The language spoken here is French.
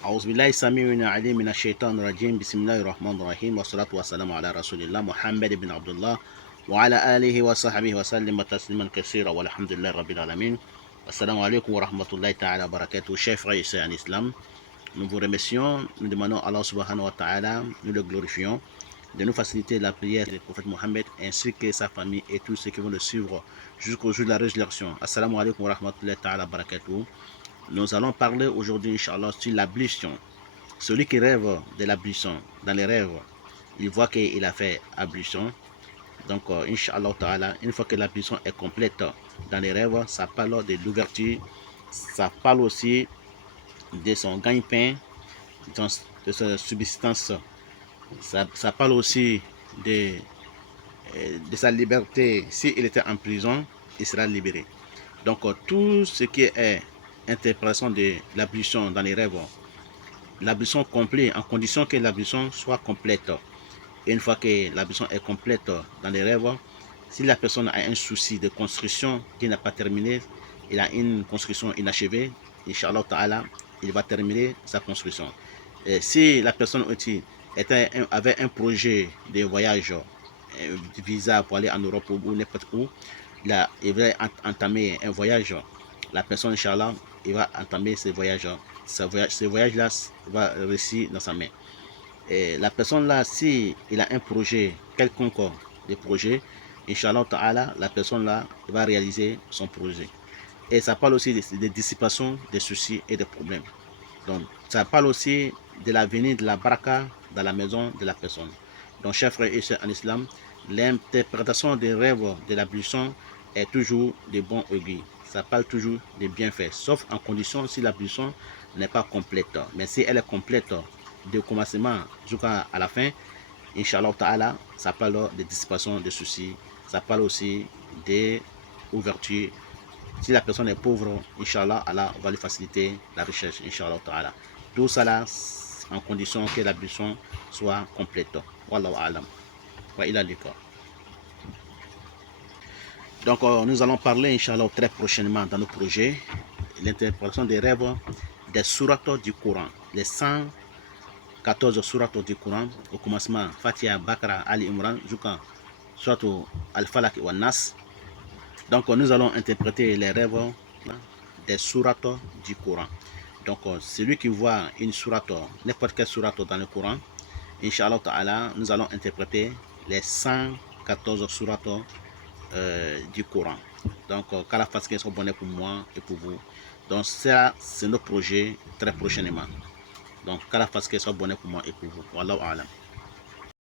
أعوذ بالله السميع العليم من الشيطان الرجيم بسم الله الرحمن الرحيم والصلاة والسلام على رسول الله محمد بن عبد الله وعلى آله وصحبه وسلم تسليما كثيرا والحمد لله رب العالمين. Assalamu alaikum wa rahmatullahi ta'ala wa barakatuh. Chers frères et sœurs en islam, nous vous remercions, nous demandons à Allah subhanahu wa ta'ala, nous le glorifions, de nous faciliter la prière du prophète Mohammed ainsi que sa famille et tous ceux qui vont le suivre jusqu'au jour de la résurrection. Assalamu alaikum wa rahmatullahi ta'ala wa barakatuh. Nous allons parler aujourd'hui, Inch'Allah, sur l'ablution. Celui qui rêve de l'ablution, dans les rêves, il voit qu'il a fait ablution. Donc, Inch'Allah ta'ala, une fois que l'ablution est complète dans les rêves, ça parle de l'ouverture, ça parle aussi de son gagne-pain, de sa subsistance, ça parle aussi de sa liberté. S'il était en prison, il sera libéré. Donc, tout ce qui est interprétation de l'ablution dans les rêves, l'ablution complète, en condition que l'ablution soit complète. Et une fois que l'ablution est complète dans les rêves, si la personne a un souci de construction qui n'a pas terminé, il a une construction inachevée, Inch'Allah Ta'ala, il va terminer sa construction. Et si la personne aussi avait un projet de voyage, de visa pour aller en Europe ou n'importe où, il va entamer un voyage, la personne, Inch'Allah, il va entamer ce voyage. Ce voyage-là va réussir dans sa main. Et la personne là, si il a un projet, quelconque de projet, Inch'Allah Ta'ala, la personne là va réaliser son projet. Et ça parle aussi de dissipation des soucis et des problèmes. Donc, ça parle aussi de la venue de la baraka dans la maison de la personne. Donc, chers frères et sœurs en islam, l'interprétation des rêves de l'ablution est toujours de bon augure. Ça parle toujours des bienfaits, sauf en condition si l'ablution n'est pas complète. Mais si elle est complète, du commencement jusqu'à la fin, Inch'Allah Ta'ala, ça parle de dissipation de soucis, ça parle aussi d'ouverture. Si la personne est pauvre, Inch'Allah, Allah va lui faciliter la recherche, Inch'Allah Ta'ala. Tout ça là, en condition que l'ablution soit complète. Wallahu a'lam. Wa ila liqa. Donc, nous allons parler, Inch'Allah, très prochainement dans nos projets, l'interprétation des rêves des sourates du Coran, les 114 sourates du Coran, au commencement, Fatiha, Bakara, Ali Imran, jusqu'à surtout Al-Falaq et Al-Nas. Donc, nous allons interpréter les rêves des sourates du Coran. Donc, celui qui voit une sourate, n'importe quelle sourate dans le Coran, Inch'Allah Ta'ala, nous allons interpréter les 114 sourates du Coran. Donc, qu'Allah fasse qu'elles soient bonnes pour moi et pour vous. Donc, ça, c'est notre projet très prochainement. Donc, qu'Allah fasse qu'elles soient bonnes pour moi et pour vous. Wallahu a'lam.